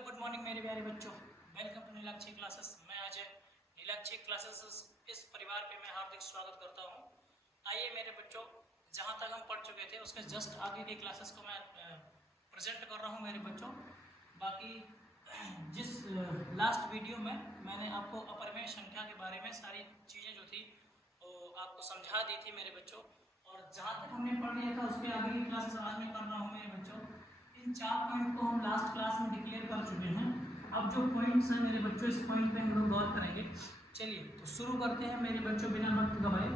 Good morning मेरे प्यारे बच्चों। Welcome to Nilakshi classes. मैं अजय, नीलाक्षी क्लासेस इस परिवार पे मैं हार्दिक स्वागत करता हूँ। आइए मेरे बच्चों, जहाँ तक हम पढ़ चुके थे उसके जस्ट आगे की क्लासेस को मैं प्रेजेंट कर रहा हूँ मेरे बच्चों। बाकी जिस लास्ट वीडियो में मैंने आपको अपरिमेय संख्या के बारे में सारी चीज़ें जो थी वो आपको समझा दी थी मेरे बच्चों, और जहाँ तक हमने पढ़ लिया था उसके आगे की क्लासेस आज मैं कर रहा हूँ मेरे बच्चों। इन 4 पॉइंट को हम लास्ट क्लास में डिक्लेयर कर चुके हैं। अब जो पॉइंट्स हैं मेरे बच्चों, इस पॉइंट पे हम लोग गौर करेंगे। चलिए तो शुरू करते हैं मेरे बच्चों बिना वक्त गवाए।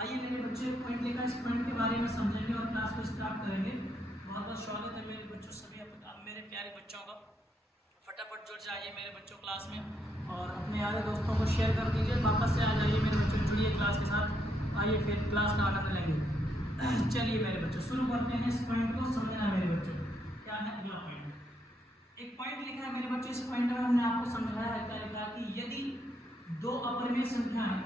आइए मेरे बच्चे, पॉइंट लिखा, इस पॉइंट के बारे में समझेंगे और क्लास को स्टार्ट करेंगे। बहुत बहुत स्वागत है मेरे बच्चों सभी आप मेरे प्यारे बच्चों का। फटाफट जुड़ जाइए मेरे बच्चों क्लास में और अपने यारे दोस्तों को शेयर कर दीजिए। वापस से आ जाइए मेरे बच्चों, जुड़िए क्लास के साथ। आइए फिर क्लास का आनंद लेंगे। चलिए मेरे बच्चों शुरू करते हैं। इस पॉइंट को समझना मेरे बच्चों, क्या है अगला पॉइंट। एक पॉइंट लिखा है मेरे बच्चों, इस पॉइंट में हमने आपको समझाया है, क्या लिखा है कि यदि दो अपरिमेय संख्याएं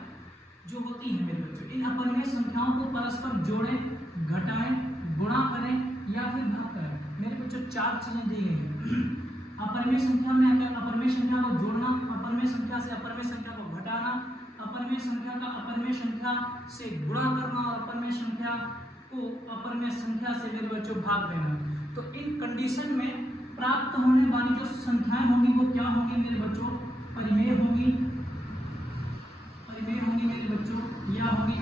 जो होती हैं मेरे बच्चों, इन अपरिमेय संख्याओं को परस्पर जोड़ें, घटाएं, गुणा करें या फिर भाग करें। मेरे बच्चों 4 चीजें दी गई हैं। अपरिमेय संख्या में अपरिमेय संख्या को जोड़ना, अपरिमेय संख्या से अपरिमेय संख्या को घटाना, अपरिमेय संख्या का अपरिमेय संख्या से गुणा करना और अपरिमेय संख्या को अपरिमेय संख्या से मेरे बच्चों भाग देना। तो इन कंडीशन में प्राप्त होने वाली जो संख्याएं होंगी वो क्या होंगी मेरे बच्चों? परिमेय होंगी मेरे बच्चों, या होंगी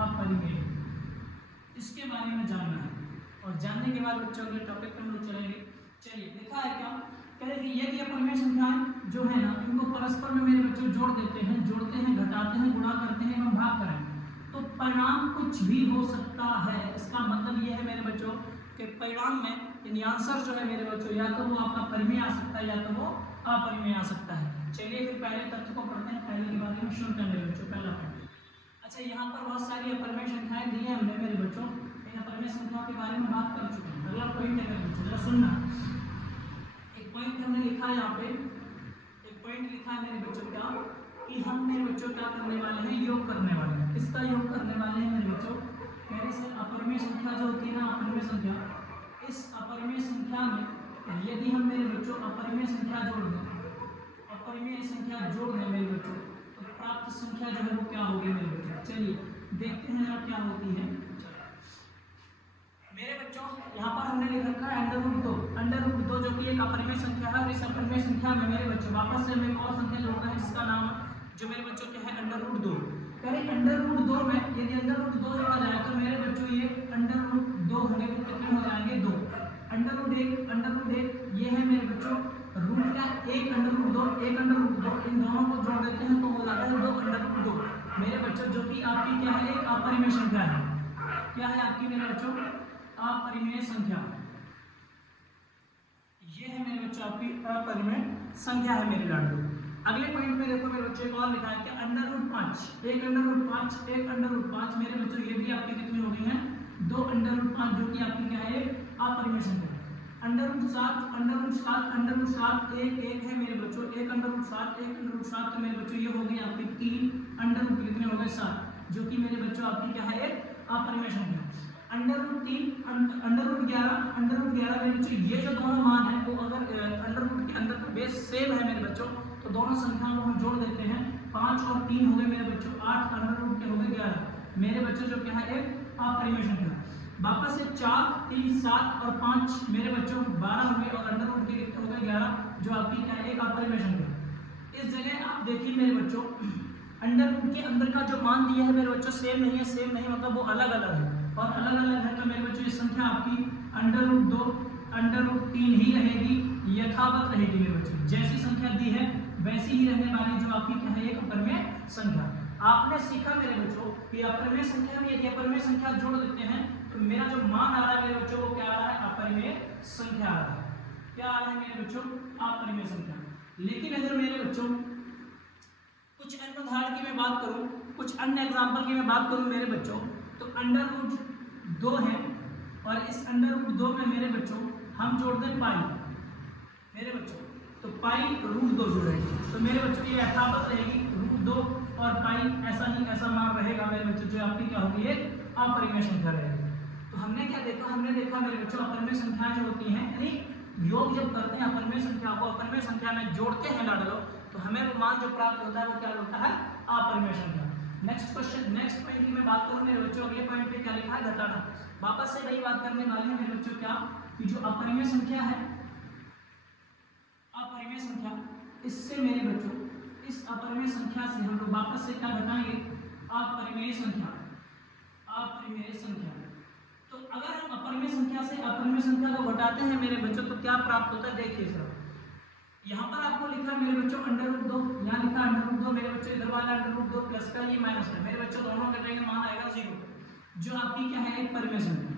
अपरिमेय। इसके बारे में जानना है और जानने के बाद बच्चों अगले टॉपिक पे हम लोग चलेंगे। चलिए लिखा है क्या, कह रहे कि यदि अपरिमेय संख्याएं जो है ना, इनको परस्पर में मेरे बच्चों जोड़ते हैं, घटाते हैं, गुणा करते हैं एवं भाग करें तो परिणाम कुछ भी हो सकता है। इसका मतलब ये है मेरे बच्चों कि परिणाम में यानी आंसर जो है मेरे बच्चों, या तो वो आपका परिमेय आ सकता है या तो वो अपरिमेय आ सकता है। चलिए फिर पहले तथ्य को पढ़ते हैं, पहले के बारे में शुरू करने बच्चों। पहला पॉइंट, अच्छा यहाँ पर बहुत सारी अपरिमेय संख्याएं दी हैं हमने मेरे बच्चों, इन अपरिमेय संख्याओं के बारे में बात कर चुके हैं। अगला पॉइंट है मेरे बच्चों, जरा सुनना। एक पॉइंट हमने लिखा है यहाँ पे, एक पॉइंट लिखा है मेरे बच्चों क्या, कि हम मेरे बच्चों क्या करने वाले हैं, योग करने वाले हैं। किसका योग करने वाले हैं मेरे बच्चों? कह रहे सर अपरिमेय संख्या जो होती है ना, अपरिमेय संख्या, इस अपरिमेय संख्या में यदि हम मेरे बच्चों अपरिमेय संख्या जोड़ दें मेरे बच्चों, तो प्राप्त संख्या जो है वो क्या होगी मेरे बच्चों? चलिए देखते हैं जरा क्या होती है मेरे बच्चों। यहाँ पर हमने लिख रखा है अंडर रूट 2 जो कि एक अपरिमेय संख्या है। और इस अपरिमेय संख्या में मेरे बच्चों वापस से हमें एक और संख्या जोड़ना है जिसका नाम जो मेरे बच्चों क्या है, अंडर रूट 2। करें अंडर रूट 2 में यदि अंडर रूट 2 जोड़ा जाए तो मेरे बच्चों ये अंडर रूट 2 होंगे तो कितने हो जाएंगे? 2। अंडर रूट 1 ये है मेरे बच्चों रूट का 1 अंडर रूट 2 इन दोनों को जोड़ देते हैं तो हो जाता है 2 अंडर रूट 2 मेरे बच्चों, जो कि आपकी क्या है, एक अपरिमेय संख्या है। क्या है आपकी मेरे बच्चों? अपरिमेय संख्या। ये है मेरे बच्चों आपकी अपरिमेय संख्या है मेरे लाडू। अगले पॉइंट में देखो मेरे बच्चों, एक और लिखा है कि अंडर रूट 5 मेरे बच्चों, ये भी आपकी कितनी हो गई है? 2 अंडर रूट 5 जो कि आपकी क्या है, अपरिमेय संख्या। अंडर रूट 7 एक है मेरे बच्चों, 1 अंडर रूट 7 तो मेरे बच्चों ये हो गई आपकी 3 अंडर रूट कितने हो गए 7, जो कि मेरे बच्चों आपकी क्या है, एक अपरिमेय संख्या। अंडर रूट 11 मेरे बच्चों, ये जो दोनों मान है वो अगर अंडर रूट के अंदर का बेस सेम है मेरे बच्चों तो दोनों संख्याओं को हम जोड़ देते हैं। 5 और 3 हो गए मेरे बच्चों 8, अंडर रूट के हो गए 11 मेरे बच्चों, जो क्या है एक अपरिमेय संख्या। वापस से 4, 3, 7 और 5 मेरे बच्चों 12 हो गए और अंडर रूट के कितने हो गए 11, जो आपकी क्या है, एक अपरिमेय संख्या। इस जगह आप देखिए मेरे बच्चों, अंडर रूट के अंदर का जो मान दिया है मेरे बच्चों सेम नहीं मतलब वो अलग अलग है, और अलग अलग है तो मेरे बच्चों ये संख्या आपकी अंडर रूट 2 अंडर रूट 3 ही रहेगी, यथावत रहेगी मेरे बच्चों। जैसी संख्या दी है वैसी ही रहने वाली जो आपकी क्या है, एक अपरिमेय संख्या। आपने सीखा मेरे बच्चों कि अपरिमेय संख्या में यदि अपरिमेय संख्या जोड़ देते हैं तो मेरा जो मान आ रहा है मेरे बच्चों वो क्या आ रहा है, अपरिमेय संख्या आ रहा है। क्या आ रहा है मेरे बच्चों? अपरिमेय संख्या। लेकिन अगर मेरे बच्चों कुछ अन्य उदाहरण की मैं बात करूं, कुछ अन्य एग्जांपल की मैं बात करूं मेरे बच्चों, तो अंडर रूट 2 है और इस अंडर रूट 2 में मेरे बच्चों हम जोड़ दें पाई मेरे बच्चों, तो पाई रूट 2 जुड़ेगी तो मेरे बच्चों ये यथावत रहेगी रूट 2 और पाई ऐसा मान रहेगा मेरे बच्चों, जो आपकी क्या होगी, एक अपरिमेय संख्या रहेगी। तो हमने क्या देखा, मेरे बच्चों अपरिमेय संख्याएं जो होती हैं यानी योग जब करते हैं अपरिमेय संख्या को अपरिमेय संख्या में जोड़ते हैं लाडलो, तो हमें वो मान जो प्राप्त होता है वो क्या होता है, अपरिमेय संख्या। नेक्स्ट क्वेश्चन, नेक्स्ट पॉइंट की मैं बात करूं मेरे बच्चों, अगले पॉइंट पे क्या लिखा है, घटाना। वापस से वही बात करने वाले हैं मेरे बच्चों, क्या कि जो अपरिमेय संख्या है, अपरिमेय संख्या, इससे मेरे बच्चों इस अपरिमेय संख्या से हम लोग वापस से क्या घटाएंगे, अपरिमेय संख्या, अपरिमेय संख्या। तो अगर हम अपरिमेय संख्या से अपरिमेय संख्या को घटाते हैं मेरे बच्चों तो क्या प्राप्त होता है, देखिए सर यहाँ पर आपको लिखा है मेरे बच्चों √2, यहाँ लिखा √2 मेरे बच्चों, इधर वाला √2 प्लस का ये माइनस है मेरे बच्चों, दोनों कटेंगे मान आएगा 0, जो आपकी क्या है, एक परिमेय संख्या।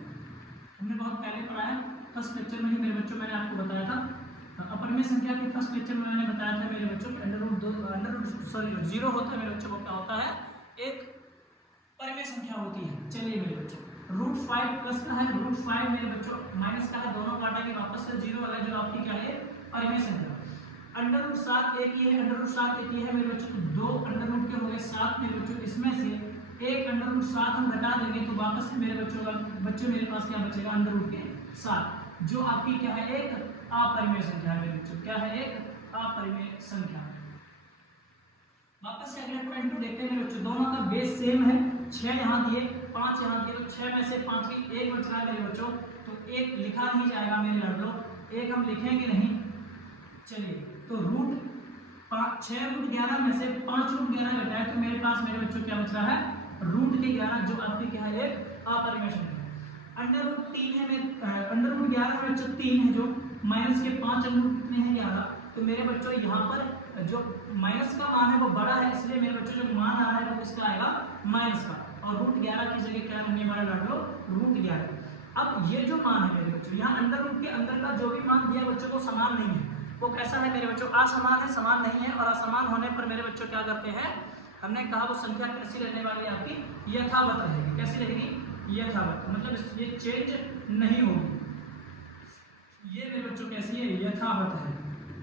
हमने बहुत पहले पढ़ाया फर्स्ट लेक्चर में ही मेरे बच्चों, मैंने आपको बताया था अपरिमेय संख्या के फर्स्ट लेक्चर में मैंने बताया था मेरे बच्चों, √0 होता है मेरे बच्चों को, क्या होता है, एक परिमेय संख्या होती है। चलिए मेरे बच्चों √5 प्लस का है, √5 मेरे बच्चों माइनस का है, दोनों काटेंगे वापस से 0 वाला, जो आपकी क्या है, परिमेय संख्या। √7 एक ये है, √7 एक ये है मेरे बच्चों, तो 2 √ के हो गए 7 मेरे बच्चों, इसमें से एक √7 हम घटा देंगे तो वापस से मेरे बच्चों मेरे पास क्या बचेगा, √7, जो आपकी क्या है, एक अपरिमेय संख्या है मेरे बच्चों, क्या है, एक अपरिमेय संख्या। वापस से अगले पॉइंट को देखते हैं मेरे बच्चों, दोनों का बेस सेम है, 6 यहाँ दिए 5 यहाँ दिए, तो 6 में से 5 की 1 बच रहा है मेरे बच्चों, तो 1 लिखा नहीं जाएगा मेरे लाडलो, 1 हम लिखेंगे नहीं। चलिए तो √6 √11 में से 5 √11 घटाए तो मेरे पास मेरे बच्चों क्या बच रहा है, √11, जो आपकी क्या है, एक अपरिमेय संख्या। √3 है मेरे, √11 में बच्चों 3 है, जो माइनस के 5 √ कितने हैं, 11, तो मेरे बच्चों यहाँ पर जो माइनस का मान है वो बड़ा है, इसलिए मेरे बच्चों जो मान आ रहा है वो किसका आएगा, माइनस का, और √11 की जगह क्या रहने वाला लाडलो, √11। अब ये जो मान है मेरे बच्चों, यहाँ √ के अंदर का जो भी मान दिया बच्चों को समान नहीं है, वो कैसा है मेरे बच्चों, असमान है, समान नहीं है, और असमान होने पर मेरे बच्चों क्या करते हैं, हमने कहा वो संख्या कैसी रहने वाली है, आपकी यथावत रहेगी। कैसी रहेगी, यथावत, मतलब ये चेंज नहीं होगी, ये मेरे बच्चों कैसी है, यथावत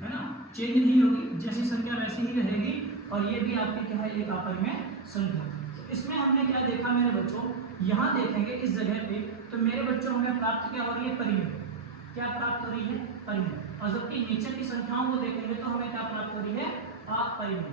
है ना, चेंज नहीं होगी, जैसी संख्या वैसी ही रहेगी, और ये भी आपकी क्या है, एक अपरिमेय संख्या। तो इसमें हमने क्या देखा मेरे बच्चों, यहाँ देखेंगे इस जगह पे, तो मेरे बच्चों हमें प्राप्त क्या हो रही है, परिमेय, क्या प्राप्त हो रही है, परिमेय, और जबकि नीचे की संख्याओं को देखेंगे तो हमें क्या प्राप्त हो रही है, अपरिमेय,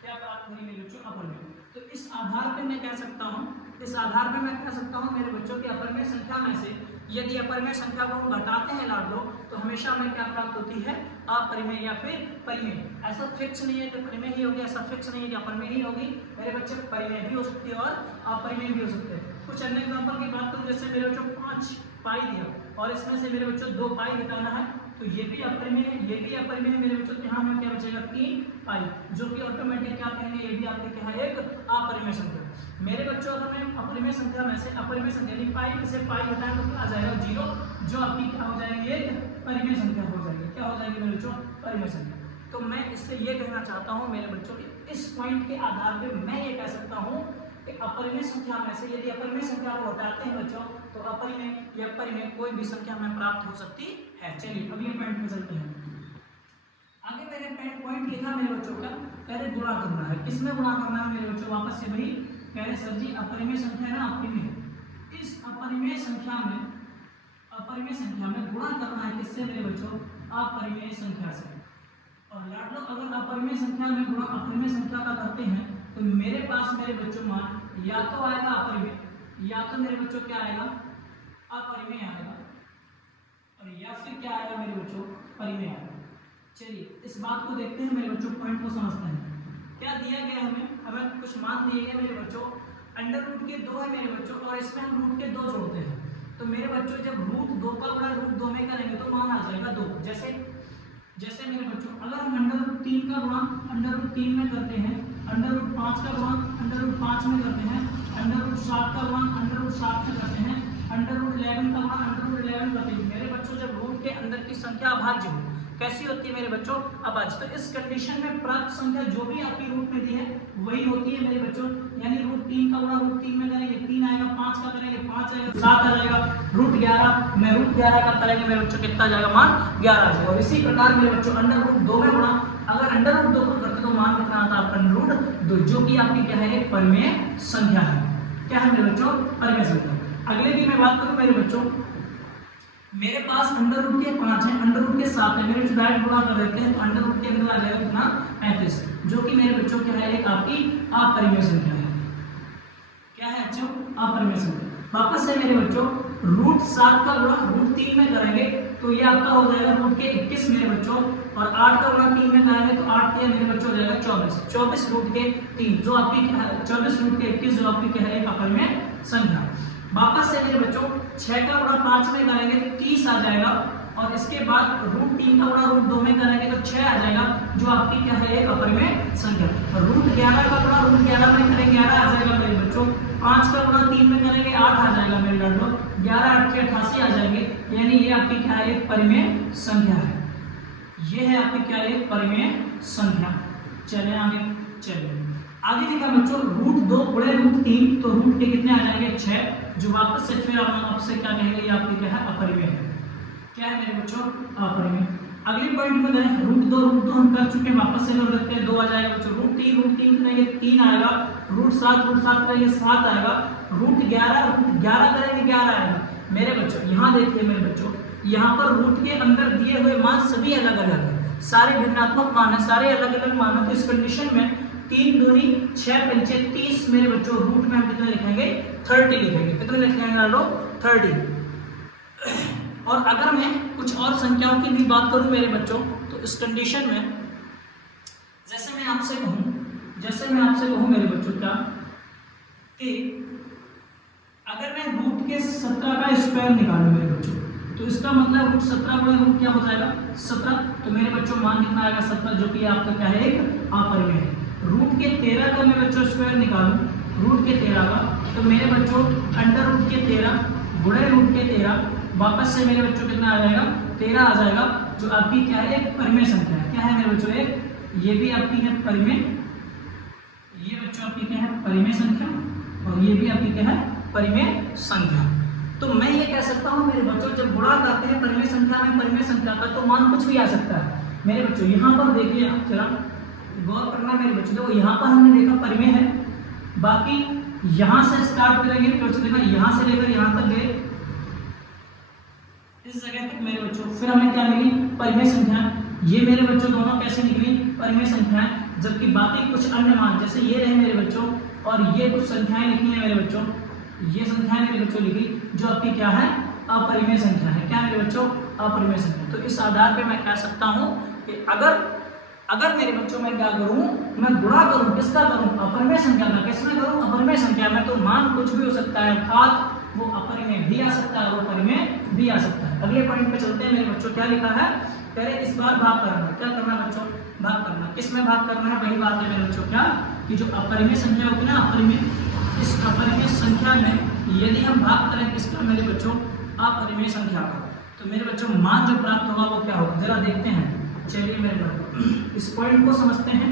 क्या प्राप्त हो रही है मेरे बच्चों, अपरिमेय। तो इस आधार पर मैं कह सकता हूँ, इस आधार पर मैं कह सकता हूँ मेरे बच्चों की अपरिमेय संख्या में से यदि अपरिमेय संख्या को हम घटाते हैं लाडलो, तो हमेशा हमें क्या प्राप्त होती है, अपरिमेय या फिर परिमेय। ऐसा फिक्स नहीं है कि परिमेय ही होगी, ऐसा फिक्स नहीं है कि अपरिमेय ही होगी मेरे बच्चे, परिमेय भी हो सकती है और अपरिमेय भी हो सकते हैं। कुछ अन्य एग्जांपल की बात करूं, जैसे मेरे बच्चों 5 पाई दिया और इसमें से मेरे बच्चों 2 पाई घटाना है, तो ये भी अपरिमेय है, ये भी अपरिमेय है मेरे बच्चों, यहाँ में क्या बचेगा, 3 पाई, जो कि ऑटोमेटिक क्या कहेंगे, ये भी आपके क्या है, एक अपरिमेय संख्या। मेरे बच्चों अगर मैं अपरिमेय संख्या में से अपरिमेय संख्या यानी पाई में से पाई घटाएं तो क्या आ जाएगा, 0, जो आपकी क्या हो जाएगी, एक परिमेय संख्या हो जाएगी। क्या हो जाएगी मेरे बच्चों, परिमेय संख्या। तो मैं इससे ये कहना चाहता हूँ मेरे बच्चों की, इस पॉइंट के आधार पे मैं ये कह सकता हूँ कि अपरिमेय संख्या में से यदि अपरिमेय संख्या को घटाते हैं बच्चों, तो अपरिमेय या परिमेय कोई भी संख्या हमें प्राप्त हो सकती है। चलिए अगले पॉइंट पे चलते हैं। आगे मेरे पॉइंट लिखा मेरे बच्चों का, कह रहे गुणा करना है, किसमें गुणा करना है मेरे बच्चों, वापस से वही कह रहे सर जी अपरिमेय संख्या है ना, अपरिमेय, इस अपरिमेय संख्या में गुणा करना है किससे मेरे बच्चों, अपरिमेय संख्या से। और लाडलो अगर अपरिमेय संख्या में गुणा अपरिमेय संख्या का करते हैं तो मेरे पास मेरे बच्चों मान या तो आएगा अपरिमेय, या तो मेरे बच्चों क्या आएगा, अपरिमेय आएगा, और या फिर क्या आएगा मेरे बच्चों, परिमेय आएगा। चलिए इस बात को देखते हैं मेरे बच्चों, पॉइंट को समझते हैं। क्या दिया गया हमें कुछ मान दिए गए मेरे बच्चों, √ के 2 है मेरे बच्चों, और इसमें हम √ के 2 जोड़ते हैं, तो मेरे बच्चों जब √2 का गुणा √2 में करेंगे तो मान आ जाएगा 2। जैसे मेरे बच्चों अगर हम √3 का गुणा √3 में करते हैं, √5 का गुणा √5 में करते हैं, √7 का गुणा √7 में करते हैं, √11 का गुणा √11 करते हैं, मेरे बच्चों जब रूट के अंदर की संख्या अभाज्य हो, कैसी होती है मेरे बच्चों, अभाज्य। तो इस कंडीशन में प्राप्त संख्या जो भी आपकी रूट में दी है वही होती है मेरे बच्चों, यानी √3 का गुणा √3 में करेंगे 3 आएगा, 5 का करेंगे 5 आएगा, 7 आ जाएगा, √11 में √11 का करेंगे मेरे बच्चों कितना आ जाएगा, मान 11 आ जाएगा। और इसी प्रकार मेरे बच्चों √2 में गुणा अगर √2 को करते तो मान कितना आता है आपका √2, जो कि आपकी क्या है, एक परिमेय संख्या है। क्या है मेरे बच्चों, परिमेय संख्या। अगले की मैं बात करूं मेरे बच्चों, मेरे पास अंडर रूट के 5 है, अंडर रूट के 7 है, मेरे बच्चों डायरेक्ट गुणा कर देते हैं तो अंडर रूट के अंदर आ जाएगा कितना 35, जो कि मेरे बच्चों क्या है एक आपकी अपरिमेय संख्या है। क्या है बच्चों? अपरिमेय संख्या। वापस से मेरे बच्चों रूट 7 का गुणा रूट 3 में करेंगे तो ये आपका हो जाएगा रूट के 21 मेरे बच्चों, और 8 का गुणा 3 में करेंगे तो 8 के मेरे बच्चों हो जाएगा 24, 24 रूट के 3 जो आपकी 24 रूट के 21 जो आपकी क्या है एक अपरिमेय संख्या। वापस से मेरे बच्चों 6 का गुणा 5 में करेंगे तो 30 आ जाएगा, और इसके बाद रूट 3 का गुणा रूट 2 में करेंगे तो 6 आ जाएगा, जो आपकी क्या है एक अपरिमेय संख्या। और रूट 11 का गुणा रूट 11 में करेंगे 11 आ जाएगा मेरे बच्चों, 5 का गुणा 3 में करेंगे 8 आ जाएगा मेरे बच्चों, 11 8 के 88 आ जाएंगे, यानी ये आपकी क्या है एक परिमेय संख्या है। ये है आपकी क्या है परिमेय संख्या। चलिए आगे देखा बच्चों रूट 2 गुणे रूट 3 तो रूट के कितने आ जाएंगे 6, जो वापस से फिर हम आपसे क्या कहेंगे ये आपकी क्या है अपरिमेय है। क्या है मेरे बच्चों? अपरिमेय। अगले पॉइंट में करें रूट 2 हम कर चुके हैं, वापस से कर देते हैं 2 आ जाएगा बच्चों, रूट 3 करेंगे 3 आएगा, रूट 7 करेंगे 7 आएगा, रूट 11 करेंगे 11 आएगा। मेरे बच्चों यहाँ देखिए मेरे बच्चों, यहाँ पर रूट के अंदर दिए हुए मान सभी अलग अलग है, सारे भिन्नात्मक मान है, सारे अलग अलग मान है। तो इस कंडीशन में 3 दूनी 6 पंचे 30 मेरे बच्चों, रूट में हम कितना लिखेंगे 30 लिखेंगे। कितने लिखेंगे लोग 30। और अगर मैं कुछ और संख्याओं की भी बात करूं मेरे बच्चों तो इस कंडीशन में जैसे मैं आपसे कहूं मेरे बच्चों क्या कि अगर मैं रूट के 17 का स्क्वायर निकालूं मेरे बच्चों तो इसका मतलब रूट 17 गुणा रूट क्या हो जाएगा 17, तो मेरे बच्चों मान कितना आएगा 17, जो कि आपका क्या है एक अपरिमेय है। रूट के 13 का मैं बच्चों स्क्वायर निकालूं रूट के 13 का तो मेरे बच्चों अंडर रूट के 13 गुणे रूट के 13, वापस से मेरे बच्चों कितना आ जाएगा 13 आ जाएगा, जो आपकी क्या है एक परिमेय संख्या है। क्या है मेरे बच्चों एक, ये भी आपकी है परिमेय, ये बच्चों आपकी क्या है परिमेय संख्या, और ये भी आपकी क्या है परिमेय संख्या। तो मैं ये कह सकता हूँ मेरे बच्चों जब गुणा करते हैं परिमेय संख्या में परिमेय संख्या का तो मान कुछ भी आ सकता है। मेरे बच्चों यहाँ पर देखिए आप जरा गौर करना मेरे बच्चों, देखो यहाँ पर हमने देखा परिमेय है, बाकी यहाँ से स्टार्ट करेंगे तो देखना यहाँ से लेकर यहाँ तक गए इस जगह तक मेरे बच्चों, फिर हमें क्या मिली परिमेय संख्या। ये मेरे बच्चों दोनों कैसे निकली परिमेय संख्याएं, जबकि बाकी कुछ अन्य मान जैसे ये रहे मेरे बच्चों, और ये कुछ संख्याएं लिखी है मेरे बच्चों, ये संख्याएं मेरे बच्चों लिखी जो आपकी क्या है अपरिमेय संख्या है। क्या मेरे बच्चों अपरिमेय संख्या। तो इस आधार पे मैं कह सकता हूँ कि अगर मेरे बच्चों में क्या करूँ मैं गुणा करूँ किसका करूँ अपरिमेय संख्या का, किसमें करूँ अपरिमेय संख्या में, तो मान कुछ भी हो सकता है, अर्थात वो अपरिमेय भी आ सकता है वो परिमेय भी आ सकता है। अगले पॉइंट पे चलते हैं मेरे बच्चों, क्या लिखा है कह रहे इस बार भाग करना, क्या करना बच्चों भाग करना, किसमें भाग करना है वही बात है मेरे बच्चों क्या कि जो अपरिमेय संख्या होगी ना अपरिमेय, इस अपरिमेय संख्या में यदि हम भाग करें किसका मेरे बच्चों अपरिमेय संख्या का, तो मेरे बच्चों मान जो प्राप्त होगा वो क्या होगा जरा देखते हैं। चलिए मेरे बच्चों इस पॉइंट को समझते हैं।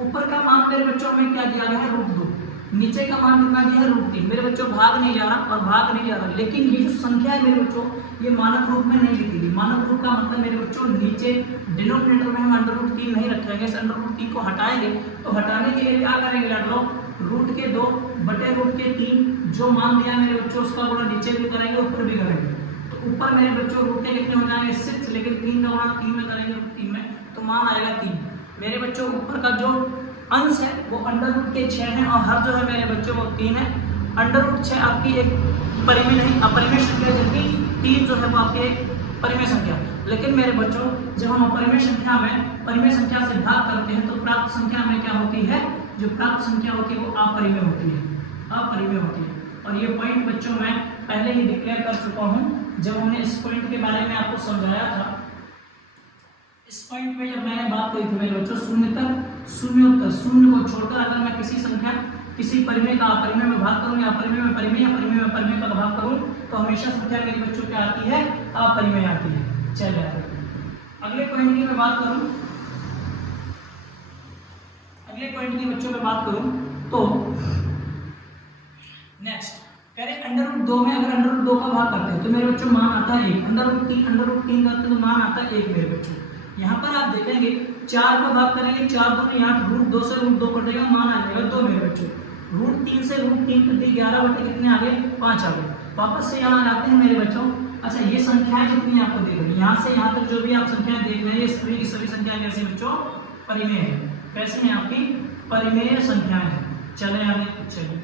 ऊपर का मान मेरे बच्चों में क्या दिया गया है रूट 2, नीचे का मान कितना दिया है रूट 3। मेरे बच्चों भाग नहीं जा रहा और भाग नहीं जा रहा, लेकिन ये जो संख्या है मेरे बच्चों ये मानक रूप में नहीं लिखी गई। मानक रूप का मतलब मेरे बच्चों नीचे डिनोमिनेटर में हम अंडर रूट 3 नहीं रखेंगे, इस अंडर रूट 3 को हटाएंगे, तो हटाने के लिए क्या करेंगे लाड लोग रूट के 2 बटे रूट के 3 जो मान दिया मेरे बच्चों उसका गुणा नीचे भी करेंगे ऊपर भी करेंगे, तो ऊपर मेरे बच्चों रूट के कितने हो जाएंगे 6, लेकिन 3 का गुणा 3 में करेंगे रूट 3 में तो मान आएगा 3। मेरे बच्चों ऊपर का जो अंश है वो अंडर रूट के 6 है और हर जो है मेरे बच्चों वो 3 है। अंडर रूट 6 आपकी एक परिमेय नहीं अपरिमेय संख्या, जबकि 3 जो है वो आपकी एक परिमेय संख्या। लेकिन मेरे बच्चों जब हम अपरिमेय संख्या में परिमेय संख्या से भाग करते हैं तो प्राप्त संख्या में क्या होती है, जो प्राप्त संख्या होती है वो अपरिमेय होती है, अपरिमेय होती है। और ये पॉइंट बच्चों मैं पहले ही डिक्लेयर कर चुका हूँ जब हमने इस पॉइंट के बारे में आपको समझाया था। इस पॉइंट में जब मैंने बात करी थी मेरे बच्चों शून्योत्तर शून्य को छोड़कर अगर मैं किसी संख्या किसी परिमेय का अपरिमेय में भाग करूँ या अपरिमेय में परिमेय अपरिमेय में परिमेय का भाग करूँ तो हमेशा संख्या मेरे बच्चों क्या आती है अपरिमेय आती है। चलिए अगले पॉइंट की मैं बात करूँ, अगले पॉइंट की बच्चों में बात करूँ तो नेक्स्ट कह रहे अंडर रूट 2 में अगर अंडर रूट 2 का भाग करते हैं तो मेरे बच्चों मान आता है 1, अंडर रूट 3 करते हैं तो मान आता है 1 मेरे बच्चों। यहाँ पर आप देखेंगे 4 का भाग करेंगे 4 2 8, रूट 2 से रूट 2 कटेगा मान आ जाएगा 2 मेरे बच्चों। रूट 3 से रूट 3 कटे 11 बटे कितने आ गए 5 आ गए। वापस से यहाँ आते हैं मेरे बच्चों अच्छा, ये संख्याएं जितनी आपको देख रही है यहाँ से यहाँ तक जो भी आप संख्याएं देख रहे हैं, ये सभी की सभी संख्याएं कैसी बच्चों? परिमेय है। कैसी है आपकी? परिमेय संख्याएं हैं। चले आगे, चलिए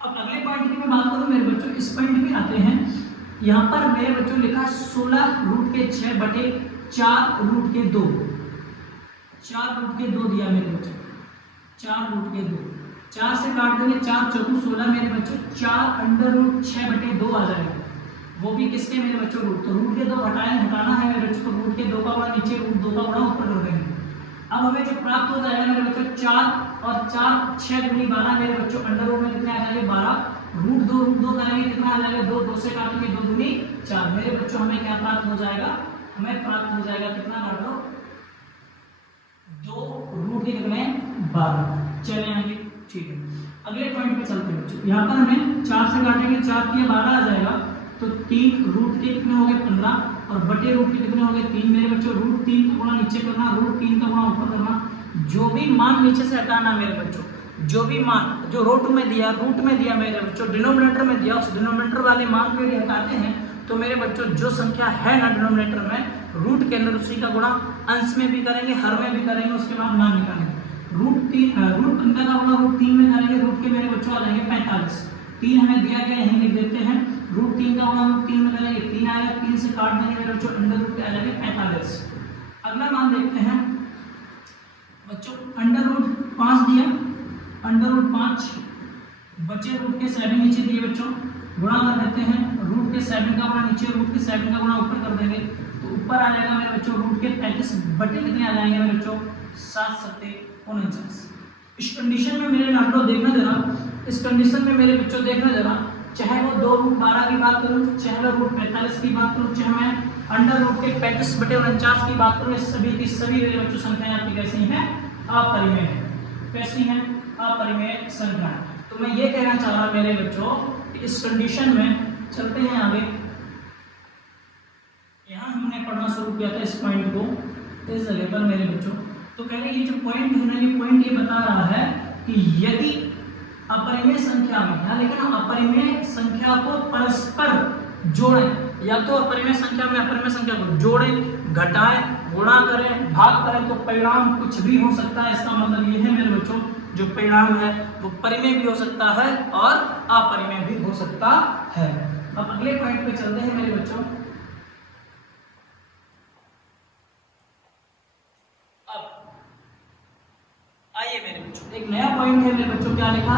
अब अगले पॉइंट की मैं बात करूं मेरे बच्चों, इस पॉइंट पे आते हैं। यहाँ पर मेरे बच्चों लिखा 16 रूट के 6 बटे 4 रूट के 2, 4 रूट के 2 दिया मेरे बच्चों, 4 रूट के 2, 4 से काट देंगे, 4 चौको 16 मेरे बच्चों, 4 अंडर रूट 6 बटे 2 आ जाएगा, वो भी किसके मेरे बच्चों? रूट। तो रूट के 2 हटाना है मेरे बच्चों, तो रूट के 2 का गुणा नीचे, रूट 2 का गुणा ऊपर कर देंगे। अब हमें जो प्राप्त हो जाएगा मेरे बच्चों 4 और 4 6 दूनी 12 मेरे बच्चों, अंडर रूट में कितने आ जाएंगे? 12, रूट 2 करेंगे कितना आ जाएगा? 2, 2 से काटेंगे 2 दूनी 4 मेरे बच्चों, हमें क्या प्राप्त हो जाएगा? हमें प्राप्त हो जाएगा कितना? काट लो 2 रूट के कितने? 12। चले आगे, ठीक है। अगले पॉइंट पे चलते हैं बच्चों, यहाँ पर हमें 4 से काटेंगे, 4 किया 12 आ जाएगा, तो 3 रूट के कितने हो गए? 15 और बटे रूट के कितने हो गए? 3 मेरे बच्चों, रूट 3 का गुणा नीचे करना, रूट 3 का गुणा ऊपर करना, जो भी मान नीचे से हटाना मेरे बच्चों, जो भी मान जो रूट में दिया मेरे बच्चों, डिनोमिनेटर में दिया, उस डिनोमिनेटर वाले मान को यदि हटाते हैं तो मेरे बच्चों जो संख्या है ना डिनोमिनेटर में, रूट के अंदर उसी का गुणा अंश में भी करेंगे, हर में भी करेंगे, उसके बाद मान निकालेंगे। रूट 15 का गुणा रूट 3 में करेंगे, रूट के मेरे बच्चों आ जाएंगे 45, 3 हमें दिया गया यहीं लिख देते हैं, रूट 3 का गुणा रूट 3 में करेंगे, 3 आएगा, 3 से काट देंगे मेरे बच्चों, अंडर रूट पे आ जाएंगे 45। अगला मान देखते हैं बच्चों, अंडर रूट 5 दिया, अंडर रूट 5 बचे रूट के 7 नीचे दिए बच्चों, गुणा कर देते हैं, रूट के 7 का गुणा नीचे, रूट के 7 का गुणा ऊपर कर देंगे, तो ऊपर आ जाएगा मेरे बच्चों रूट के 35 बटे कितने आ जाएंगे मेरे बच्चों? 7 सत्ते 49। इस कंडीशन में मेरे आप लोग देखना जरा, इस कंडीशन में मेरे बच्चों देखना जरा, चाहे वो 2 रूट 12 की बात करूं, चाहे मैं रूट 45 की बात करूं, चाहे मैं अंडर रूट के 35 बटे 49 की बात करूं, सभी की सभी मेरे बच्चों संख्याएं आपकी कैसी हैं? अपरिमेय है। कैसी हैं? अपरिमेय संख्याएं। तो मैं ये कहना चाह रहा मेरे बच्चों, इस कंडीशन में चलते हैं आगे। यहाँ हमने पढ़ना शुरू किया था इस पॉइंट को, इस जगह पर मेरे बच्चों, तो कह रहे ये जो पॉइंट है ना, ये पॉइंट ये बता रहा है कि यदि अपरिमेय संख्या में, यहाँ लिखा ना, अपरिमेय संख्या को परस्पर जोड़ें, या तो अपरिमेय संख्या में अपरिमेय संख्या को जोड़ें, घटाएं, गुणा करें, भाग करें, तो परिणाम कुछ भी हो सकता है। इसका मतलब ये है मेरे बच्चों, जो परिणाम है वो परिमेय भी हो सकता है और अपरिमेय भी हो सकता है। अब अगले पॉइंट पे चलते हैं मेरे बच्चों। अब आइए मेरे बच्चों, एक नया पॉइंट है मेरे बच्चों, क्या लिखा?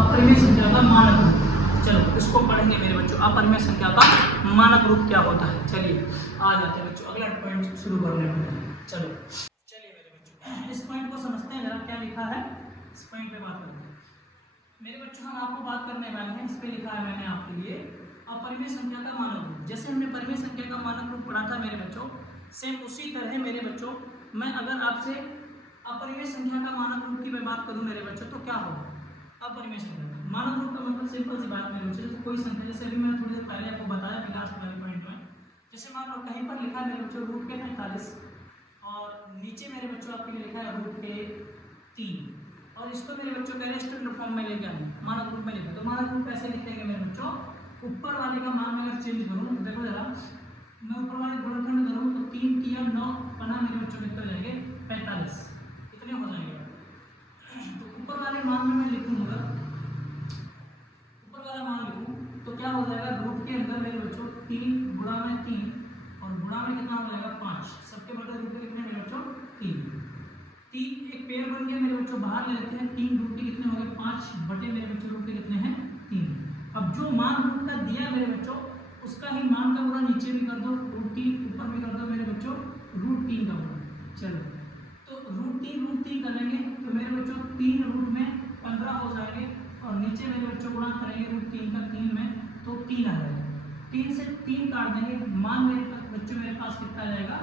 अपरिमेय संख्या का मानक रूप। चलो इसको पढ़ेंगे मेरे बच्चों, अपरिमेय संख्या का मानक रूप क्या होता है। चलिए आ जाते हैं बच्चों, अगला पॉइंट शुरू करने वाले हैं। चलो चलिए मेरे बच्चों, इस पॉइंट को समझते हैं जरा, क्या लिखा है इस पॉइंट पे बात करते हैं मेरे बच्चों। हम आपको बात करने वाले हैं, इस पे लिखा है मैंने आपके लिए अपरिमेय संख्या का मानक रूप। जैसे हमने परिमेय संख्या का मानक रूप पढ़ा था मेरे बच्चों, सेम उसी तरह मेरे बच्चों, मैं अगर आपसे अपरिमेय संख्या का मानक रूप की मैं बात करूं मेरे बच्चों, तो क्या होगा? अपरिमेय संख्या का मानक रूप का मतलब सिंपल सी बात मेरे बच्चों, जैसे कोई संख्या, जैसे अभी मैंने थोड़ी देर पहले आपको बताया भी लास्ट वाले पॉइंट में, जैसे मान लो कहीं पर लिखा है मेरे बच्चों रूट के 45 और नीचे मेरे बच्चों आपके लिए लिखा है रूट के 3, और इसको मेरे बच्चों कह रहे हैं स्टैंडर्ड फॉर्म में लेके आए, मानक रूप में लिखा। तो मानक रूप कैसे लिखेंगे मेरे बच्चों? ऊपर वाले का मान अगर चेंज करूँ, तो देखो जरा, मैं ऊपर वाले गुणनखंड करूँ तो 3 3 और 9 पना मेरे बच्चों कितने हो जाएंगे? 45, इतने हो जाएंगे। तो ऊपर वाले मान में मैं लिखूंगा, ऊपर वाला मान लिखूं तो क्या हो जाएगा? रूट के अंदर मेरे बच्चों 3 गुणा में 3 और गुणा में कितना हो जाएगा? 5, सबके बटे रूट के कितने मेरे बच्चों? 3 एक पेयर बन गया मेरे बच्चों, बाहर ले लेते हैं, 3 रूट के कितने हो गए? 5 बटे मेरे बच्चों रूट के कितने हैं? 3। अब जो मान रूट का दिया मेरे बच्चों, उसका ही मान का गुणा नीचे भी कर दो, रूट 3 ऊपर भी कर दो मेरे बच्चों, रूट 3 का गुणा। चलो तो रूट 3 करेंगे तो मेरे बच्चों 3 रूट में 15 हो जाएंगे, और नीचे मेरे बच्चों गुणा करेंगे रूट 3 का 3 में, तो 3 आ जाएगा। 3 से 3 काट देंगे, मान मेरे बच्चों मेरे पास कितना आ जाएगा?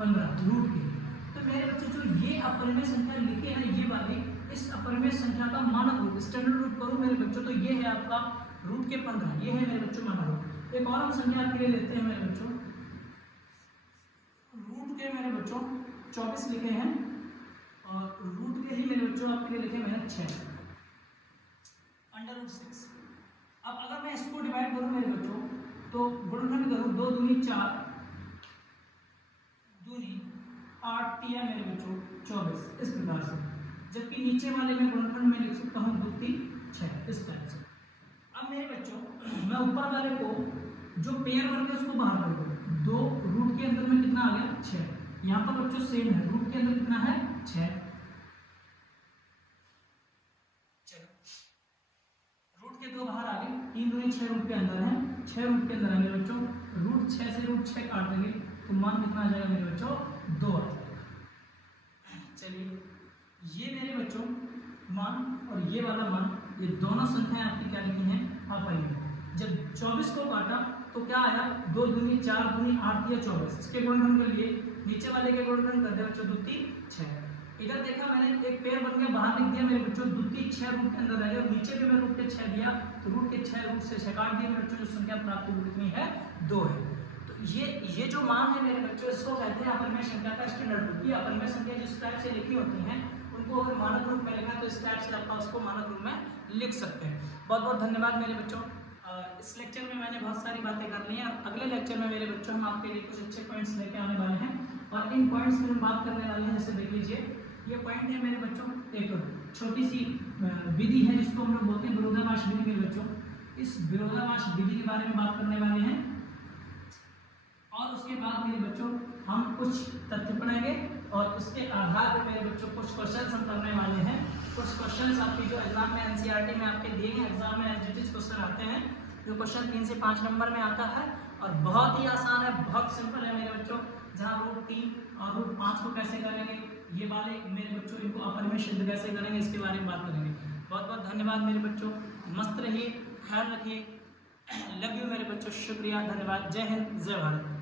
15 रूट के। तो मेरे बच्चों जो ये अपरिमेय संख्या लिखी है ये वाली, इस अपरिमेय संख्या का मानक रूप, स्टैंडर्ड रूप करूँ मेरे बच्चों, तो ये है आपका रूट के 15, ये है मेरे बच्चों मानक रूप। एक और हम संख्या आपके लिए लेते हैं मेरे बच्चों, रूट के मेरे बच्चों 24 लिखे हैं, और रूट के ही मेरे बच्चों आपके लिए लिखे मैंने 6 अंडर रूट 6। अब अगर मैं इसको डिवाइड करूं मेरे बच्चों, तो गुणनखंड करूँ 2 दूनी 4 दूनी 8 तिया मेरे बच्चों 24 इस प्रकार से। जबकि नीचे वाले में गुणनखंड में लिख सकता हूँ 2 3 6 इस टाइप से। अब मेरे बच्चों मैं ऊपर वाले को जो पेयर बन गया उसको बाहर कर दूँ। 2 रूट के अंदर में कितना आ गया 6। यहाँ पर बच्चों सेम है, रूट के अंदर कितना है 6। रूट के 2 बाहर आ गए, 3 दूनी 6 रूट के अंदर है, 6 रूट के अंदर है मेरे बच्चों। रूट 6 से रूट 6 काट देंगे तो मान कितना आ जाएगा मेरे बच्चों 2 आ जाएगा। चलिए ये मेरे बच्चों मान और ये वाला मान, ये दोनों संख्याएं आपकी क्या लिखी हैं अपरिमेय। जब 24 को काटा तो क्या आया 2 दूनी 4 दूनी 8 या 24। इसके गुणनखंड कर लिए, नीचे वाले के गुणनखंड कर दिया बच्चों 2 3 6। इधर देखा मैंने एक पेयर बन गया, बाहर लिख दिया मेरे बच्चों 2 3 6 रूट के अंदर रह गया, नीचे भी मैं रूट के 6 दिया तो रूट के 6 रूट से 6 काट दिया मेरे बच्चों, जो संख्या प्राप्त हुई कितनी है 2 है। तो ये जो मान है मेरे बच्चों इसको कहते हैं अपरिमेय संख्या का स्टैंडर्ड रूप। ये अपरिमेय संख्या जिस टाइप से लिखी होती हैं उनको अगर मानक रूप में लिखा तो इस टाइप से आप उसको मानक रूप में लिख सकते हैं। बहुत बहुत धन्यवाद मेरे बच्चों। इस लेक्चर में मैंने बहुत सारी बातें कर ली हैं और अगले लेक्चर में मेरे बच्चों हम आपके लिए कुछ अच्छे पॉइंट्स लेके आने वाले हैं और इन पॉइंट्स में हम बात करने वाले हैं। जैसे देख लीजिए ये पॉइंट है मेरे बच्चों, एक छोटी सी विधि है जिसको हम लोग बोलते हैं विरोधाभास विधि मेरे बच्चों। इस विरोधाभास विधि के बारे में बात करने वाले हैं और उसके बाद मेरे बच्चों हम कुछ तथ्य पढ़ेंगे और उसके आधार पर मेरे बच्चों कुछ क्वेश्चन हम करने वाले हैं। कुछ क्वेश्चन आपकी जो एग्जाम में एनसीईआरटी में आपके दिए गए एग्जाम में एसडीटीज क्वेश्चन आते हैं, जो क्वेश्चन 3 से 5 नंबर में आता है और बहुत ही आसान है, बहुत सिंपल है मेरे बच्चों। जहाँ रूट 3 और रूट 5 को कैसे करेंगे, ये वाले मेरे बच्चों इनको अपरिमेय सिद्ध कैसे करेंगे, इसके बारे में बात करेंगे। बहुत बहुत धन्यवाद मेरे बच्चों, मस्त रहिए, ख्याल रखिए, लव यू मेरे बच्चों, शुक्रिया, धन्यवाद, जय हिंद, जय भारत।